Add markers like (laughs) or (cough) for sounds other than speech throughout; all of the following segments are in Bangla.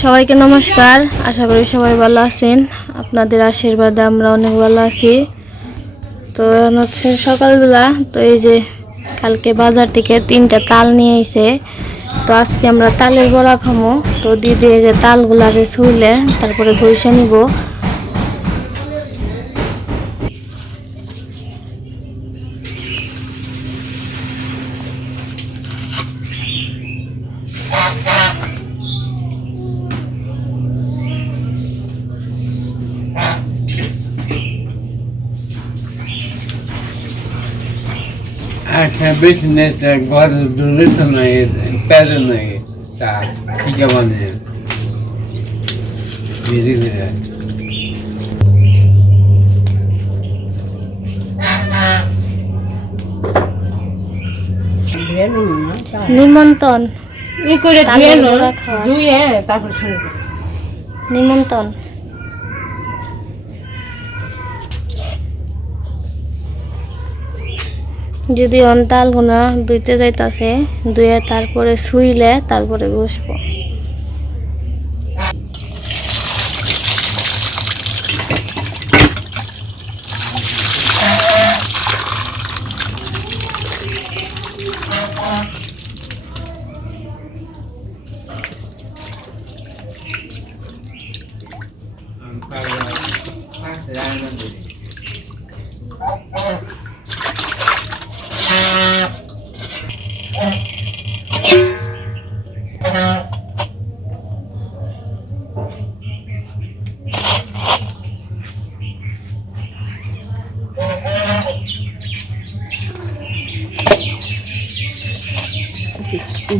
সবাইকে নমস্কার। আশা করি সবাই ভালো আছেন। আপনাদের আশীর্বাদে আমরা অনেক ভালো আছি। তো হচ্ছে সকালবেলা, তো এই যে কালকে বাজার থেকে তিনটা তাল নিয়ে এসে তো আজকে আমরা তালের বড়া খামো। তো দিদি এই যে তালগুলারে ছুলে তারপরে বইসা নিব। দূরে তো নয় প্যারে নয় তা ঠিক আছে ধীরে ধীরে। নিমন্ত্রণ। ই করে। ধুয়ে তারপরে শুরু নিমন্ত্রণ। যদি অন্তাল গুনা দুইতে যাইতাছে দুয়ে তারপরে শুইলে তারপরে বসবো।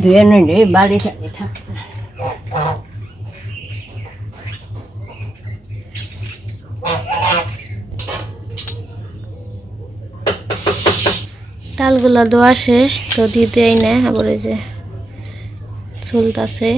ধুয়ে নিলে বাড়ি থাকে থাকে। তালগুলা দোয়া শেষ তো দিতে না এই যে চলতাছে।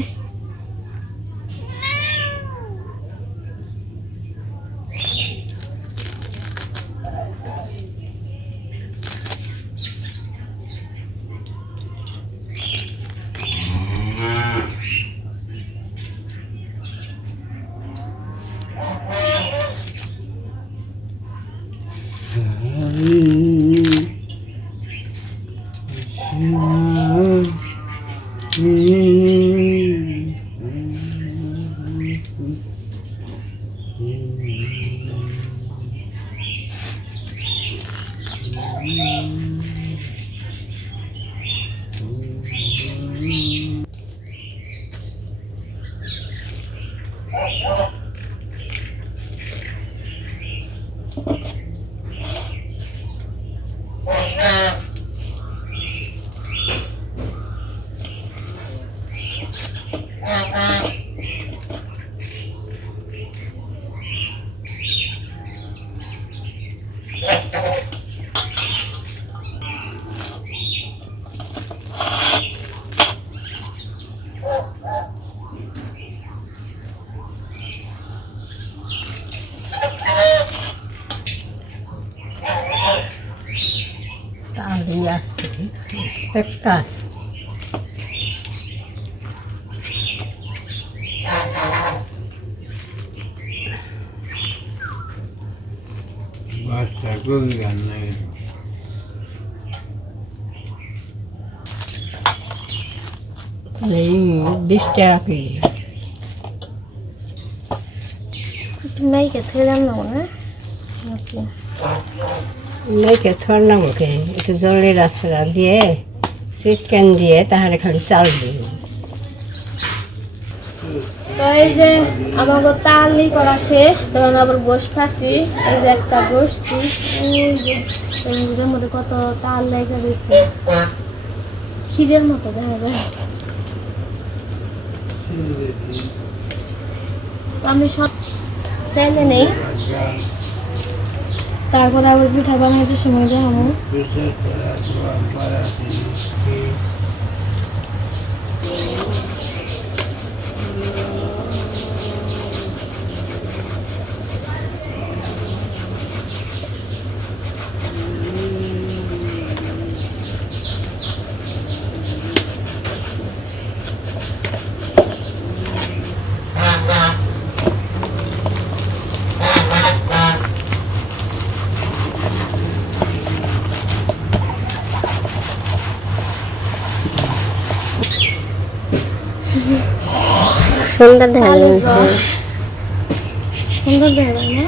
তাহলে আসছে বাচ্চা কোন গান নাই এই বিশ টাকা কেজি একটু মেয়েকে ছেড়ে না নাকি মেয়েকে থর না মুখে একটু জলের আশ্রা দিয়ে চিকেন দিয়ে তাহলে খালি চাল দিই এই যে আমাকে তালি করা শেষ, তখন আবার বসতাছি, এই যে একটা বসছি এই যে তরমুজের মধ্যে কত তাল লেগে রয়েছে। ক্ষীরের মতো দেখা যায়। আমি সব চাইলে নেই। তারপরে আবার পিঠা বানাইতে সময় দেখাবো। সুন্দর তালের সুন্দর যায় না?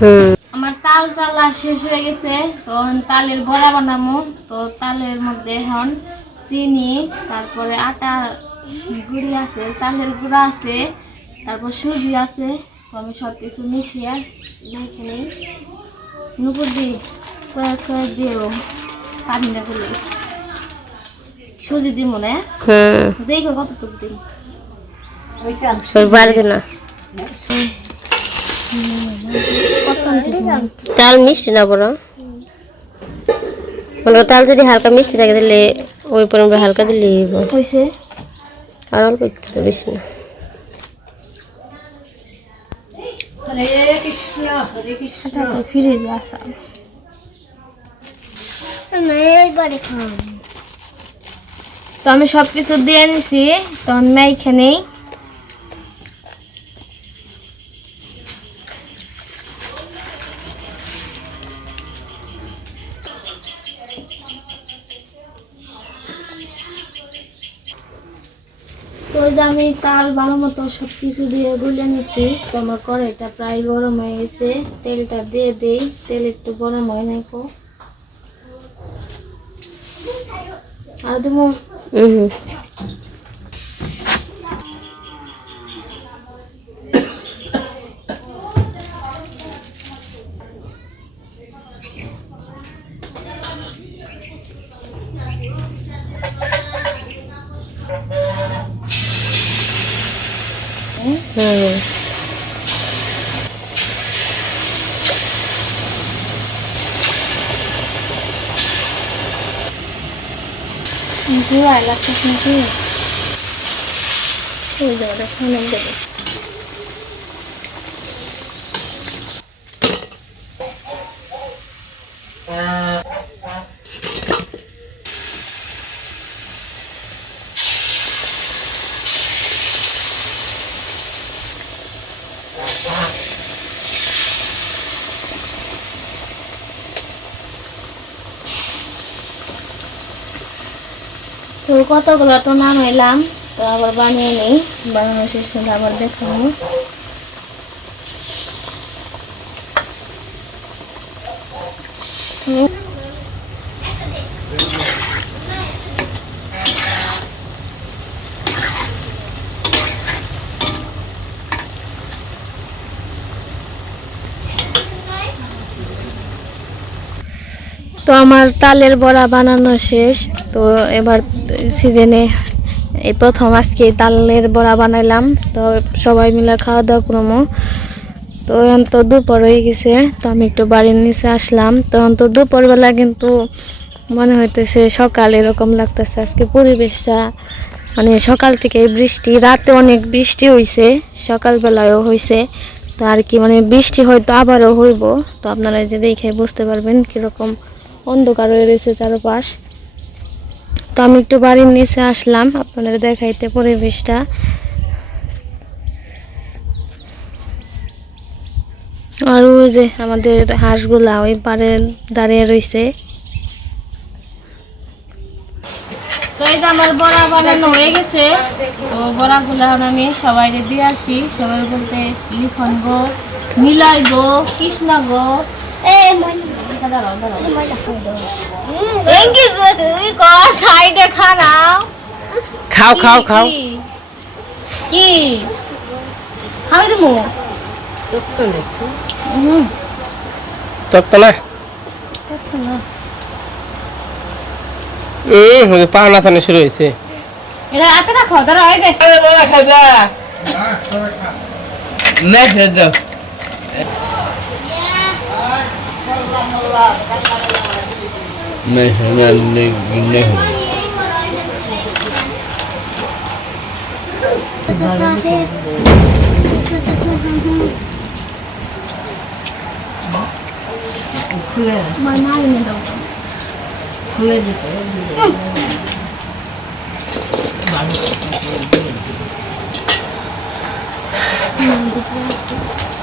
হুম। আমার তাল চালা শেষ হয়ে গেছে তখন তালের বড়া বানাবো। তো তালের মধ্যে এখন চিনি তারপরে আটা গুঁড়ি আছে চালের গুঁড়া আছে তারপর সুজি আছে। তো আমি সব কিছু মিশিয়ে এখানে নুপুর দিই কয়েক কয়েক দিয়েও পানি না করলে সুজি মনে হুম। দেখো কতটুকু দিই না। তাল মিষ্টি না বড় মনে তাল যদি হালকা মিষ্টি থাকে তাহলে ওই পরিমাণে হালকা দিলে আর অল্প একটু তো বেশি না। ফিরে আসা। তো আমি সব কিছু দিয়ে নিছি তো আমি এইখানেই তো ওই যে আমি তাল ভালো মতো সব কিছু দিয়ে গুলে নিছি, তো আমার কড়াইটা প্রায় গরম হয়ে গেছে। তেলটা দিয়ে দিই, তেল একটু গরম হয় নাই আর জোয়ার লাগছে নাকি ওই জায়গাটা ফোনে দেবে কতগুলো তো নামাইলাম, তো আবার বানিয়ে নেই। বানানো শেষ হলে আবার দেখাবো। তো আমার তালের বড়া বানানো শেষ। তো এবার সিজনে এই প্রথম আজকে তালের বড়া বানাইলাম। তো সবাই মিলে খাওয়া দাওয়া করব তো এখন তো দুপুর হয়ে গেছে, তো আমি একটু বাড়ির নিচে আসলাম। তখন তো দুপুরবেলা কিন্তু মনে হইতেছে সকাল এরকম লাগতেছে। আজকে পরিবেশটা মানে সকাল থেকে বৃষ্টি, রাতে অনেক বৃষ্টি হয়েছে সকালবেলায়ও হয়েছে তো আর কি মানে বৃষ্টি হয়তো আবারও হইব। তো আপনারা যে দেখে বুঝতে পারবেন কীরকম অন্ধকার হয়ে রয়েছে চারপাশ। তো আমি একটু বাড়ির নিচে আসলাম আপনাদের দেখাইতে পরিবেশটা। আর ওই যে আমাদের হাঁসগুলা ওই পারে দাঁড়িয়ে রয়েছে আমার বড়া বানানো হয়ে গেছে তো বড়াগুলো এখন আমি সবাই দিয়ে আসি। সবাই বলতে লিখন গো মিলাই গো খাও খাও খাও। কি? কি খাওয়াই দেবো হুম পাও নাচানো শুরু হয়েছে। এটা এত রাখো দাঁড়াও এই যে। মেসে দাও 그래. 얼마 있는다고? 그래 줄게. 많이. 음,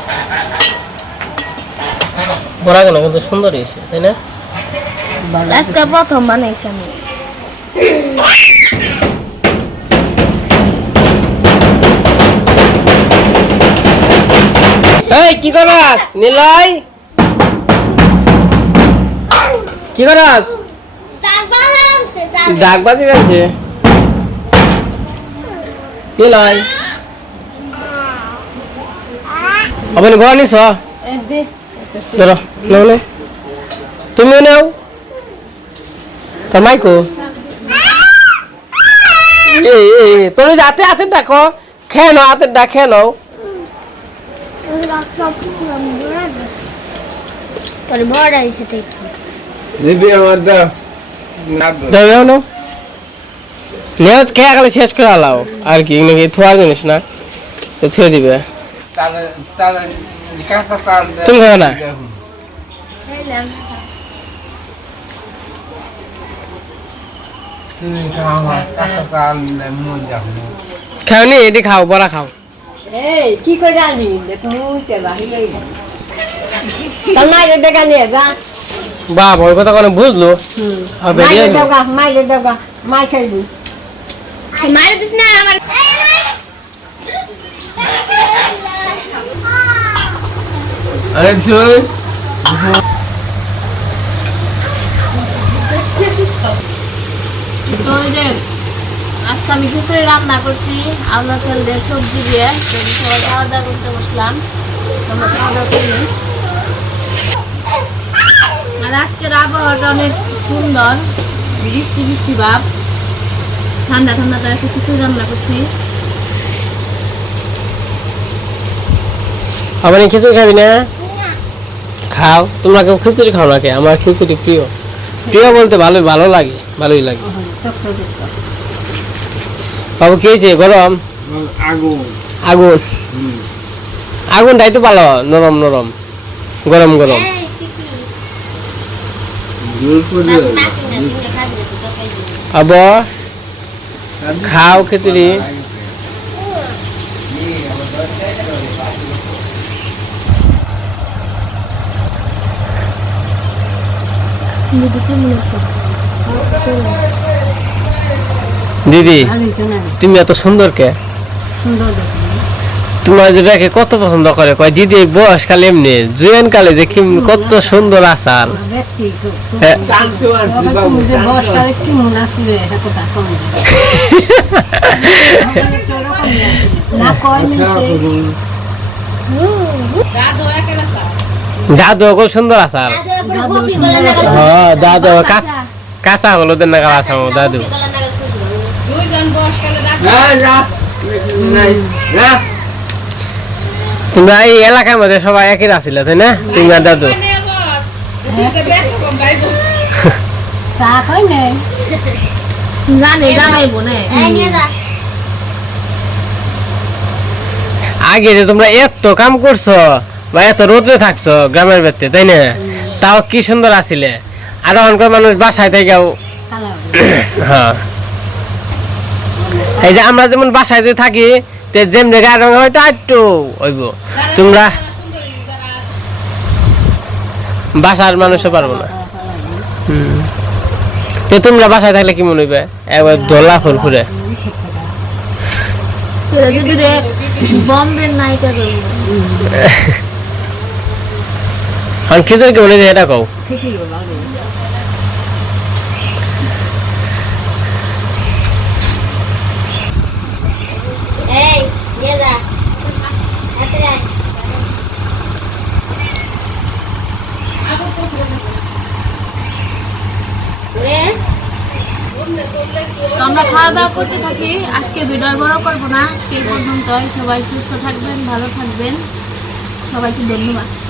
দাও বড়াগুলো কিন্তু সুন্দর হয়েছে তাই না? আজকে প্রথম বানাইছি আমি। এই কি করাস নিলয়? কি করাস? ডাক বাজি গেছে নিলয়? আপনি ঘর নিছ? ধরো নাও নাও তুমিও নাও। তোর মাইকো তোর হাতে হাতে দেখো খেয়ে নাও ডাক খেয়ে নাও। খেয়ে গেলে শেষ করে আলাও। আর কি নাকি থোয়ার জিনিস না। তো থুয়ে দিবে। তাহলে তাহলে দে- তুমি খাও না? তুমি খাও আমার কাঁচা তার মন যাব খাও নি এটি খাও বড়া খাও কি করে মাইরে বাপ ওই কথা কোনো বুঝলো আর বেরিয়ে মাইরে মাইরে মাই খাইবি মারে দিস না আমার আরে তুই তো ওই যে আজকে আমি খিচুড়ি রান্না করছি আলনা চাল দিয়ে সবজি দিয়ে। তো সবাই খাওয়া দাওয়া করতে বসলাম। আমরা খাওয়া দাওয়া করি আর আজকের আবহাওয়াটা অনেক সুন্দর। বৃষ্টি বৃষ্টি ভাব। ঠান্ডা ঠান্ডা তাই খিচুড়ি রান্না করছি। আপনি খিচুড়ি খাবি না? খাও? তোমরা কেউ খিচুড়ি খাও না কে আমার খিচুড়ি প্রিয়। প্রিয় বলতে ভালো ভালো লাগে ভালোই লাগে। বাবু কি হয়েছে? গরম? আগুন। আগুন? আগুনটাই তো ভালো নরম নরম। গরম গরম। খাও খিচুড়ি। দিদি তুমি এত সুন্দর কে? তোমার যে দেখে কত পছন্দ করে কয় দিদি বয়স কালে এমনি জুয়েন কালে দেখি কত সুন্দর আসার দেখি হ্যাঁ। (laughs) মনে আসলে দাদু খুব সুন্দর আসার হ্যাঁ দাদু কাঁচা হলুদের নাগাল আসাম দাদু। তোমরা এই এলাকার মধ্যে সবাই একই আছিল তাই না? তুমি আর দাদু। বোনে আগে যে তোমরা এত কাম করছ বা এত রোদ্রে থাকছো গ্রামের বাড়িতে তাই না? তাও কি সুন্দর আছিলে আর অনেক মানুষ বাসায় কালা (coughs) হ্যাঁ। এই যে আমরা যেমন বাসায় যদি থাকি তে যেমনি গায়ে রঙ হয়তো একটু হইব। তোমরা বাসার মানুষও পারব না। তো তোমরা বাসায় থাকলে কি মনে হইবে? একবার দোলা ফুরফুরে যদি রে বম্বের (laughs) আর খিচুড়ি কি মনে হয় এটা কও। আমরা খাওয়া দাওয়া করতে থাকি। আজকে ভিডিও বড় করব না। আজকে এই পর্যন্ত সবাই সুস্থ থাকবেন ভালো থাকবেন। সবাইকে ধন্যবাদ।